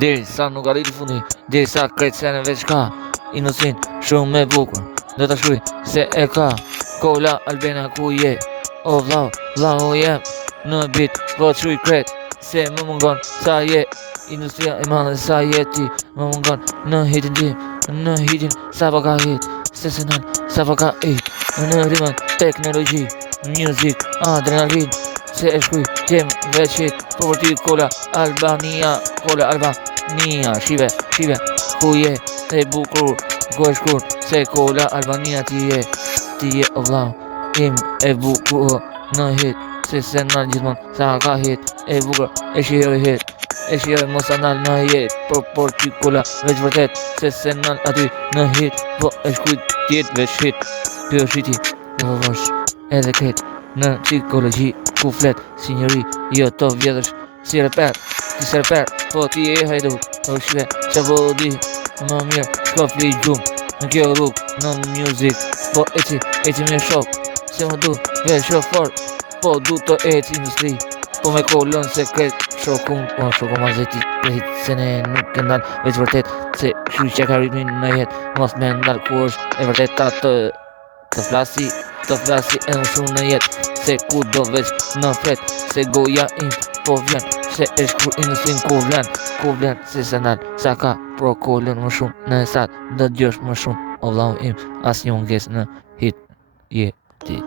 Deri sa nuk arriti fundi, deri sa krejt se në veç ka Inosin shumë me bukur, do ta shkruaj se e ka Kola Albena ku je. O vlau, vlau jem në bit, po t'shuj krejt se më mungon sa je. Industria e madhe sa jeti më mungon në hitin tim, në hitin sa pa ka hit, se se nën sa pa ka hit, në rimën teknologi, music, adrenalin, se e shkuj jem veç hit, po për ty Kola Albania, Kola Albania, shive, ku je e bukur, ku e shkur, se Kola Albania ti je o vlau, im e bukur në hit, se nën gjithmon sa ka hit, e bukur, e shihoj hit. E shihoj mos anal në jet, por ty Kola veç vërtet, se nën aty në hit, po e shkuj tjet veç hit. Ty është hiti, do vash edhe kret në psikologji, ku flet si njëri, jo to vjedhësh si reper, ti se reper, po ti e hajdut, o shve që po di, më mirë, shko fli gjumë, në kjo rrug, në music, po eci me shok, se më du, veç shok fort, po du të eci industri, po me kolon se kret shokun, po shokun ma zeti, krejt se ne nuk e ndal, veç vërtet, se shuj që ka ritmin në jet, mos me ndal ku është e vërtet ta të flasi e më shumë në jet, se ku do veç në flet, se goja im po vjen, se e shkur industrin ku vlen, se nal, sa ka pro kolon më shumë në esat, do t'gjosh më shumë, o vlau im, as një munges në hit, je ti.